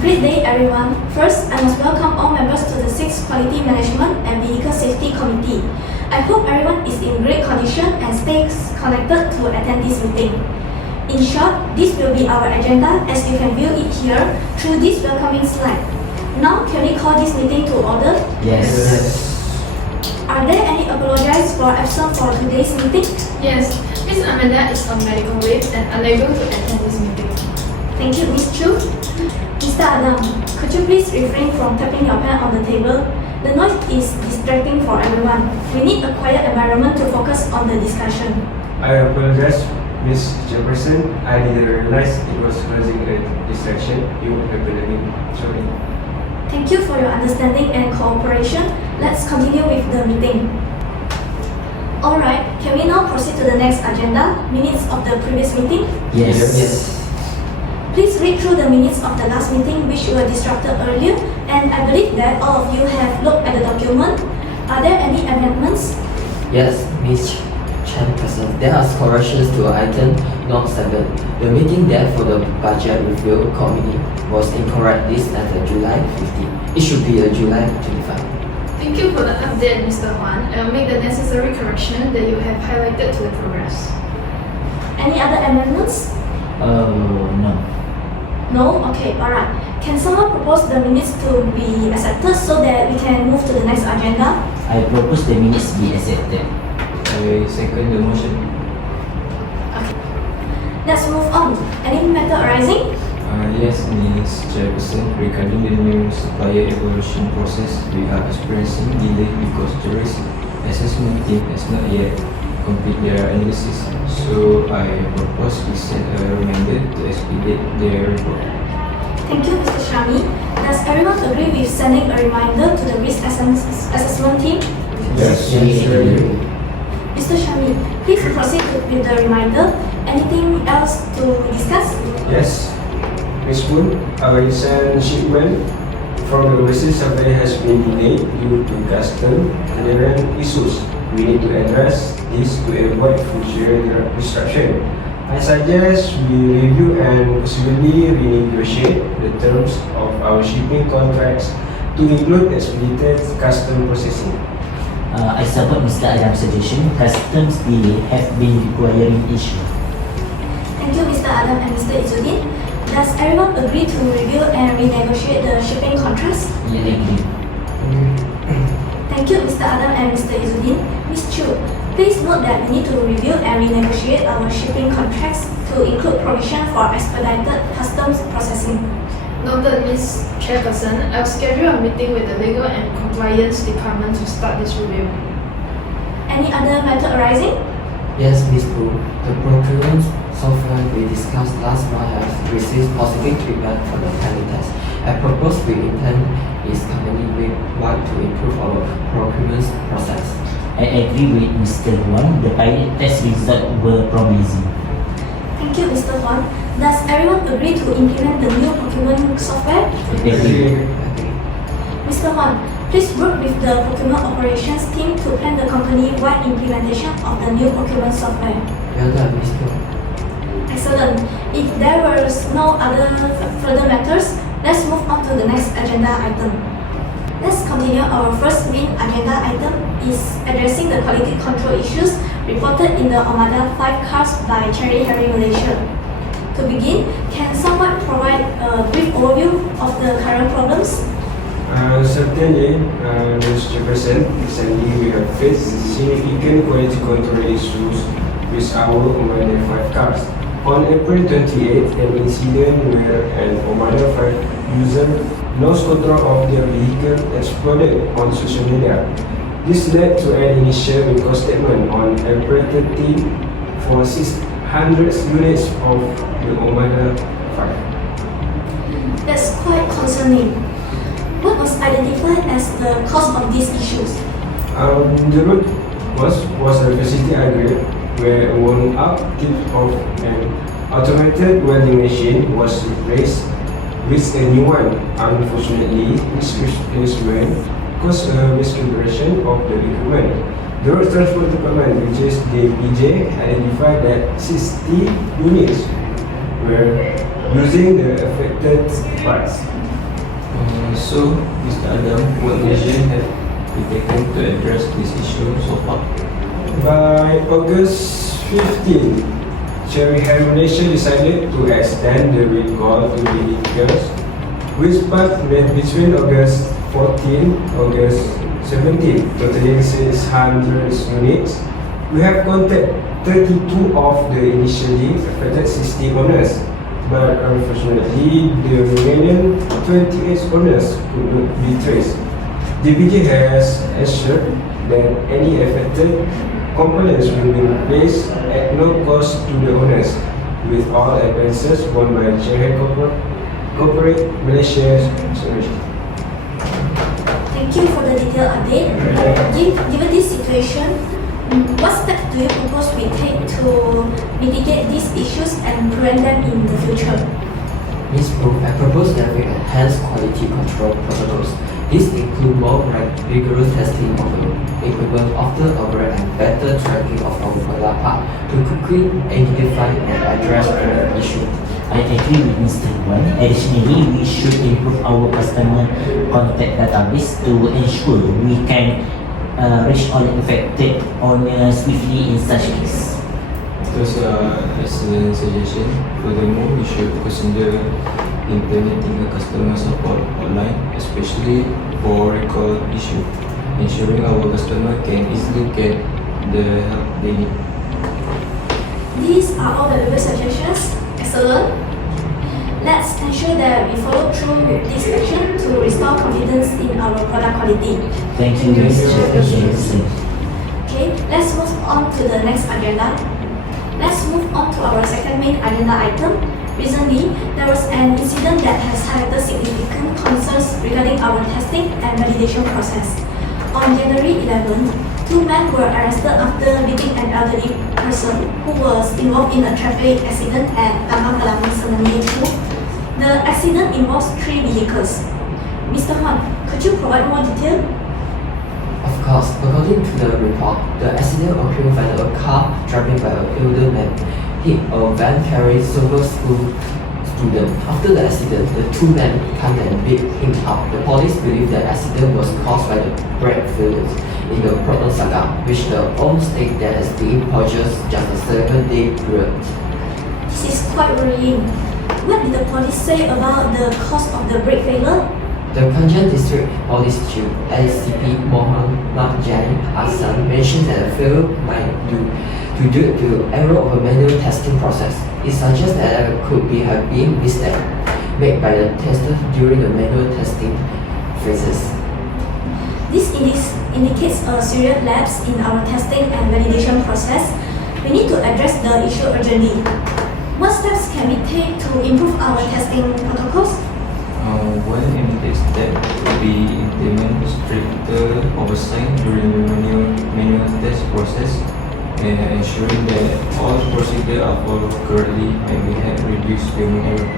Great day, everyone. First, I must welcome all members to the 6th Quality Management and Vehicle Safety Committee. I hope everyone is in great condition and stays connected to attend this meeting. In short, this will be our agenda as you can view it here through this welcoming slide. Now, can we call this meeting to order? Yes. Are there any apologies for absence for today's meeting? Yes, Ms. Amanda is on medical leave and unable to attend this meeting. Thank you, Ms. Chu. Mr. Adam, could you please refrain from tapping your pen on the table? The noise is distracting for everyone. We need a quiet environment to focus on the discussion. I apologize, Ms. Chairperson. I didn't realize it was causing a distraction. You have been learning. Sorry. Thank you for your understanding and cooperation. Let's continue with the meeting. Alright, can we now proceed to the next agenda, minutes of the previous meeting? Yes. Please read through the minutes of the last meeting which you were distracted earlier, and I believe that all of you have looked at the document. Are there any amendments? Yes, Ms. Chairperson. There are corrections to item note 7. The meeting date for the budget review committee was incorrect this at July 15. It should be July 25. Thank you for the update, Mr. Huan. I will make the necessary correction that you have highlighted to the progress. Any other amendments? No. No? Okay, alright. Can someone propose the minutes to be accepted so that we can move to the next agenda? I propose the minutes be accepted. I second the motion. Okay. Let's move on. Any matter arising? Yes, Ms. Chairperson. Regarding the new supplier evaluation process, we are experiencing delay because the risk assessment team has not yet complete their analysis. So I propose we set a reminder to expedite their report. Thank you, Mr. Shami. Does everyone agree with sending a reminder to the risk assessment team? Yes. Mr. Shami, please proceed with the reminder. Anything else to discuss? Yes. Ms. Poon, our recent shipment from the overseas supplier has been delayed due to custom clearance issues. We need to address this to avoid future disruption. I suggest we review and possibly renegotiate the terms of our shipping contracts to include expedited custom processing. I support Mr. Adam's suggestion. Customs delay have been requiring issue. Thank you, Mr. Adam and Mr. Izzuddin. Does everyone agree to review and renegotiate the shipping contracts? I agree. Thank you, Mr. Adam and Mr. Izzuddin. Ms. Chu, please note that we need to review and renegotiate our shipping contracts to include provision for expedited customs processing. Noted, Ms. Chairperson. I will schedule a meeting with the Legal and Compliance Department to start this review. Any other matter arising? Yes, Ms. Poon. The procurement software we discussed last month has received positive feedback from the pilot test. I propose we intend is company-wide to improve our procurement process. I agree with Mr. Huan. The pilot test results were promising. Thank you, Mr. Huan. Does everyone agree to implement the new procurement software? Agree. Mr. Huan, please work with the procurement operations team to plan the company-wide implementation of the new procurement software. Well done, Ms. Poon. Excellent. If there were no other further matters, let's move on to the next agenda item. Let's continue. Our first main agenda item is addressing the quality control issues reported in the Armada 5 cars by Herry Malaysia. To begin, can someone provide a brief overview of the current problems? Certainly, Ms. Chairperson. Recently, we have faced significant quality control issues with our Armada 5 cars. On April 28, an incident where an Armada 5 user lost control of their vehicle exploded on social media. This led to an initial recall statement on April 30 for 600 units of the Armada 5. That's quite concerning. What was identified as the cause of these issues? The root was a facility upgrade where one up tip of an automated welding machine was replaced with a new one. Unfortunately, this replacement caused a misconfiguration of the equipment. The Road Transport Department, which is the PJ, identified that 60 units were using the affected parts. So, Mr. Adam, what measures have you taken to address this issue so far? By August 15, Herry Malaysia decided to extend the recall to vehicles which part made between August 14 August 17, totaling 600 units. We have contacted 32 of the initially affected 60 owners, but unfortunately the remaining 28 owners could not be traced. DPG has assured that any affected components will be replaced at no cost to the owners, with all expenses borne by CHEERY Corporate Malaysia. Thank you for the detailed update. Given this situation, what steps do you propose we take to mitigate these issues and prevent them in the future? Ms. Pro, I propose that we enhance quality control protocols. These include more rigorous testing of the equipment after operate and better tracking of our product part to quickly identify and address the issue. I agree with Mr. Wan. Additionally, we should improve our customer contact database to ensure we can reach all affected owners swiftly in such case. Those are excellent suggestion. Furthermore, we should consider implementing a customer support hotline, especially for recall issue, ensuring our customer can easily get the help they need. These are all valuable suggestions. Excellent. Let's ensure that we follow through with this action to restore confidence in our product quality. Thank you, Mr. Chairperson. Okay, let's move on to the next agenda. Let's move on to our second main agenda item. Recently, there was an incident that has highlighted significant concerns regarding our testing and validation process. On January 11th, two men were arrested after beating an elderly person who was involved in a traffic accident at Taman Kelangan Semenanjung 2. The accident involves 3 vehicles. Mr. Huan, could you provide more detail? Of course, according to the report, the accident occurred when a car driven by an elder man hit a van carrying several school students. After the accident, the two men come and beat him up. The police believe the accident was caused by the brake failures in the Proton Saga, which the own state that has been purchased just a 7-day period. This is quite worrying. What did the police say about the cause of the brake failure? The Panjang District Police Chief ACP Muhammad Jani Hassan mentioned that the failure might due to error of a manual testing process. It suggests that there could have been mistake made by the tester during the manual testing phases. This indicates a serious lapse in our testing and validation process. We need to address the issue urgently. What steps can we take to improve our testing protocols? One immediate step would be implement stricter oversight during the manual test process and ensuring that all procedures are followed correctly and we have reduced human error.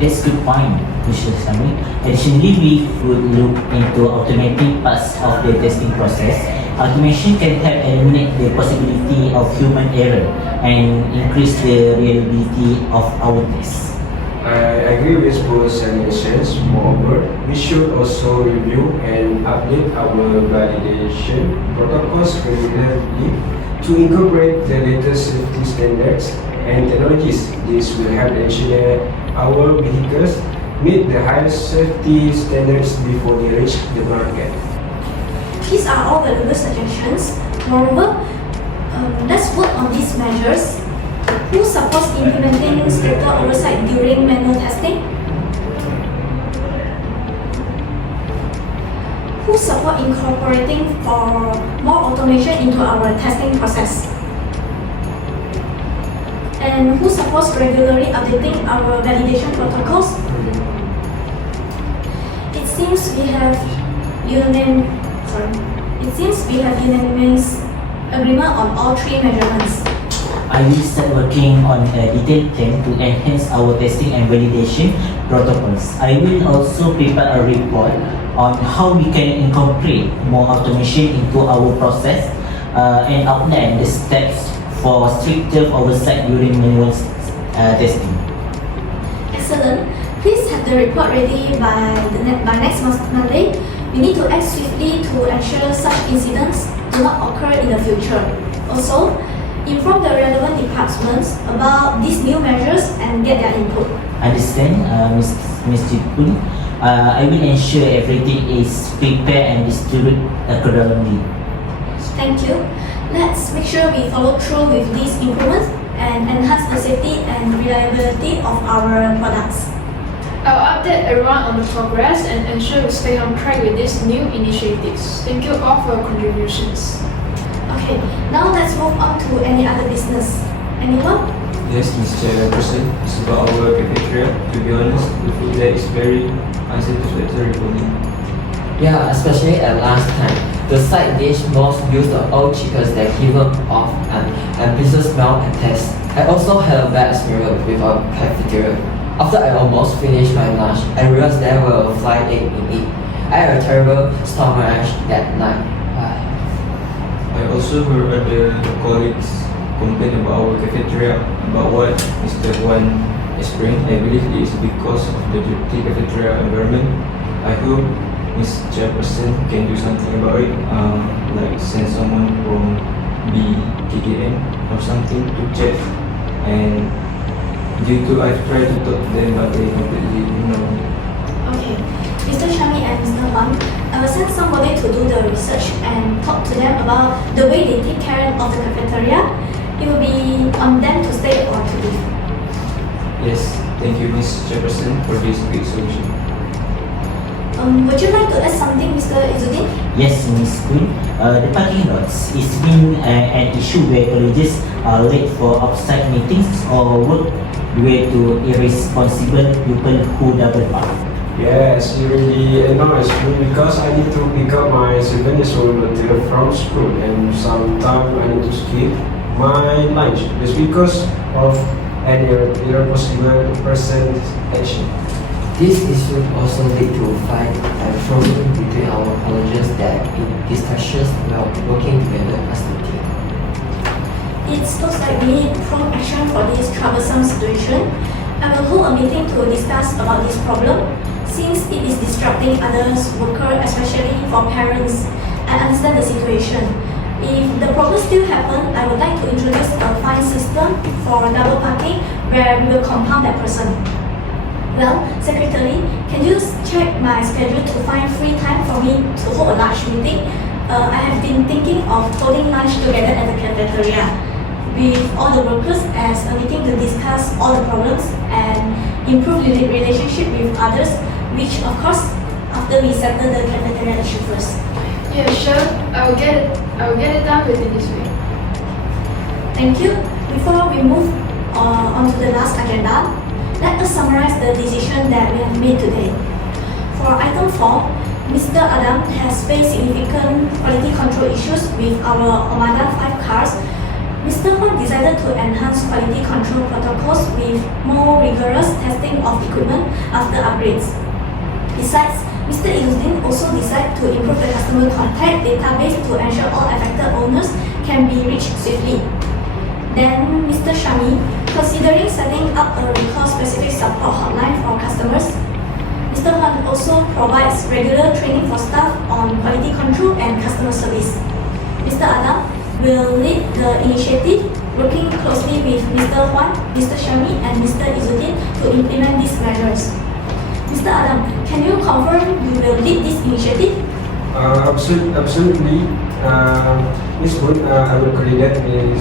That's good point, Mr. Sami. Additionally, we would look into automating parts of the testing process. Automation can help eliminate the possibility of human error and increase the reliability of our tests. I agree with both suggestions. Moreover, we should also review and update our validation protocols regularly to incorporate the latest safety standards and technologies. This will help ensure that our vehicles meet the highest safety standards before they reach the market. These are all valuable suggestions. Moreover, let's work on these measures. Who supports implementing stricter oversight during manual testing? Who support incorporating for more automation into our testing process? And who supports regularly updating our validation protocols? It seems we have unanimous agreement on all 3 measurements. I will start working on a detailed plan to enhance our testing and validation protocols. I will also prepare a report on how we can incorporate more automation into our process and outline the steps for stricter oversight during manual testing. Excellent. Please have the report ready by next Monday. We need to act swiftly to ensure such incidents do not occur in the future. Also, inform the relevant departments about these new measures and get their input. Understand, Ms. Jipun. I will ensure everything is prepared and distributed accordingly. Thank you. Let's make sure we follow through with these improvements and enhance the safety and reliability of our products. I'll update everyone on the progress and ensure we stay on track with these new initiatives. Thank you all for your contributions. Okay, now let's move on to any other business. Anyone? Yes, Mr. Chairperson, it's about our cafeteria. To be honest, the food there is very unsatisfactory for me. Yeah, especially at last time. The side dish most used the old chickens that given off an unpleasant smell and taste. I also had a bad experience with our cafeteria. After I almost finished my lunch, I realized there were a fly egg in it. I had a terrible stomachache that night. I also heard other colleagues complain about our cafeteria, about what Mr. Juan explained. I believe it is because of the dirty cafeteria environment. I hope Ms. Chairperson can do something about it, like send someone from Ftkpm or something to check. And due to I've tried to talk to them, but they completely ignore me. Okay. Mr. Shami and Mr. Huang, I will send somebody to do the research and talk to them about the way they take care of the cafeteria. It will be on them to stay or to leave. Yes, thank you, Ms. Chairperson, for this great solution. Would you like to add something, Mr. Izzuddin? Yes, Ms. Queen. The parking lots is been an issue where colleges are late for outside meetings or work due to irresponsible people who double park. Yes, it really annoys me because I need to pick up my 7-year-old material from school and sometimes I need to skip my lunch just because of an irresponsible person's action. This issue also lead to fight and problem between our colleges that in discussions while working together as a team. It looks like we need prompt action for this troublesome situation. I will hold a meeting to discuss about this problem. Since it is disrupting others' workers, especially for parents, I understand the situation. If the problem still happens, I would like to introduce a fine system for double parking where we will compound that person. Well, Secretary, can you check my schedule to find free time for me to hold a large meeting? I have been thinking of holding lunch together at the cafeteria with all the workers as a meeting to discuss all the problems and improve the relationship with others, which of course after we settle the cafeteria issue first. Yeah, sure. I will get it done within this week. Thank you. Before we move on to the last agenda, let us summarize the decision that we have made today. For item 4, Mr. Adam has faced significant quality control issues with our Armada 5 cars. Mr. Huang decided to enhance quality control protocols with more rigorous testing of equipment after upgrades. Besides, Mr. Izzuddin also decided to improve the customer contact database to ensure all affected owners can be reached swiftly. Then, Mr. Shami, considering setting up a recall-specific support hotline for customers, Mr. Huang also provides regular training for staff on quality control and customer service. Mr. Adam will lead the initiative, working closely with Mr. Huang, Mr. Shami, and Mr. Izzuddin to implement these measures. Mr. Adam, can you confirm you will lead this initiative? Absolutely. Ms. Boon, I will coordinate with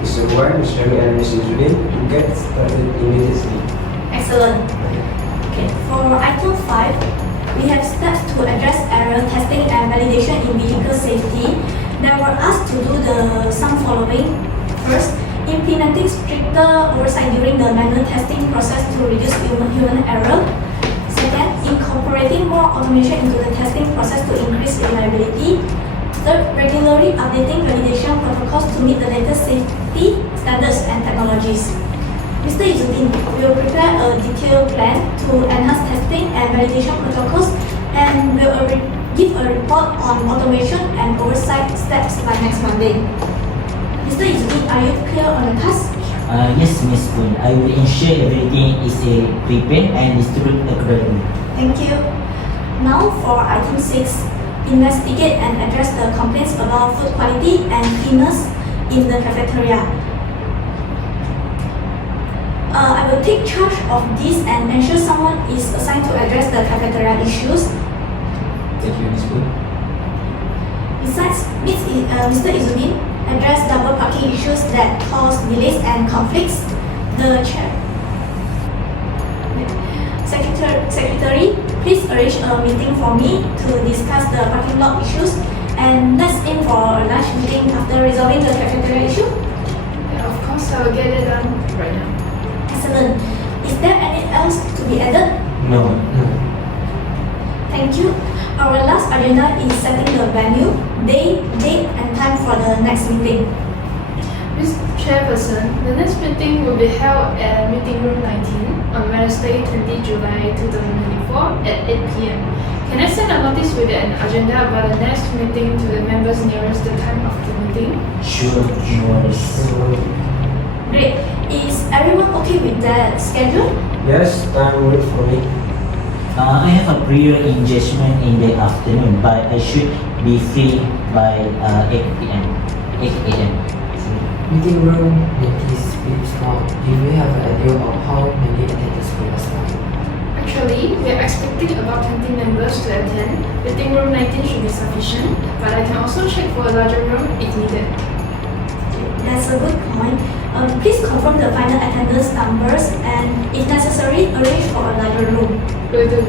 Mr. Juan, Mr. Shami, and Mr. Izzuddin to get started immediately. Excellent. Okay, for item 5, we have steps to address error testing and validation in vehicle safety. They were asked to do some following. First, implementing stricter oversight during the manual testing process to reduce human error. Second, incorporating more automation into the testing process to increase reliability. Third, regularly updating validation protocols to meet the latest safety standards and technologies. Mr. Izzuddin will prepare a detailed plan to enhance testing and validation protocols and will give a report on automation and oversight steps by next Monday. Mr. Izzuddin, are you clear on the task? Yes, Miss Poon. I will ensure everything is prepared and distributed accordingly. Thank you. Now for item 6, investigate and address the complaints about food quality and cleanliness in the cafeteria. I will take charge of this and ensure someone is assigned to address the cafeteria issues. Thank you, Ms. Poon. Besides, Mr. Izumin addressed double parking issues that cause delays and conflicts. The chair. Secretary, please arrange a meeting for me to discuss the parking lot issues, and let's aim for a lunch meeting after resolving the cafeteria issue. Yeah, of course, I will get it done right now. Excellent. Is there any else to be added? No. Thank you. Our last agenda is setting the venue, date, and time for the next meeting. Ms. Chairperson, the next meeting will be held at meeting room 19 on Wednesday, 20 July 2024 at 8 p.m. Can I send a notice with an agenda about the next meeting to the members nearest the time of the meeting? Sure, no worries. Great. Is everyone okay with that schedule? Yes, time works for me. I have a prior engagement in the afternoon, but I should be free by 8 p.m. 8 a.m. Meeting room 90 speaks now. Do we have an idea of how many attendees we must have? Actually, we are expecting about 20 members to attend. Meeting room 19 should be sufficient, but I can also check for a larger room if needed. That's a good point. Please confirm the final attendance numbers and, if necessary, arrange for a larger room. Will do.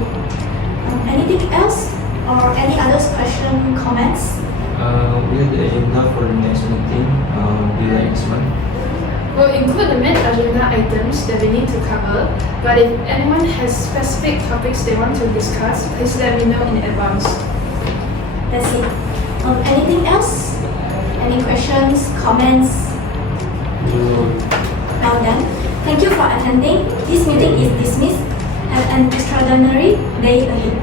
Anything else? Or any other question, comments? Will the agenda for the next meeting be like this one? We'll include the main agenda items that we need to cover, but if anyone has specific topics they want to discuss, please let me know in advance. That's it. Anything else? Any questions, comments? Well done. Thank you for attending. This meeting is dismissed. Have an extraordinary day ahead.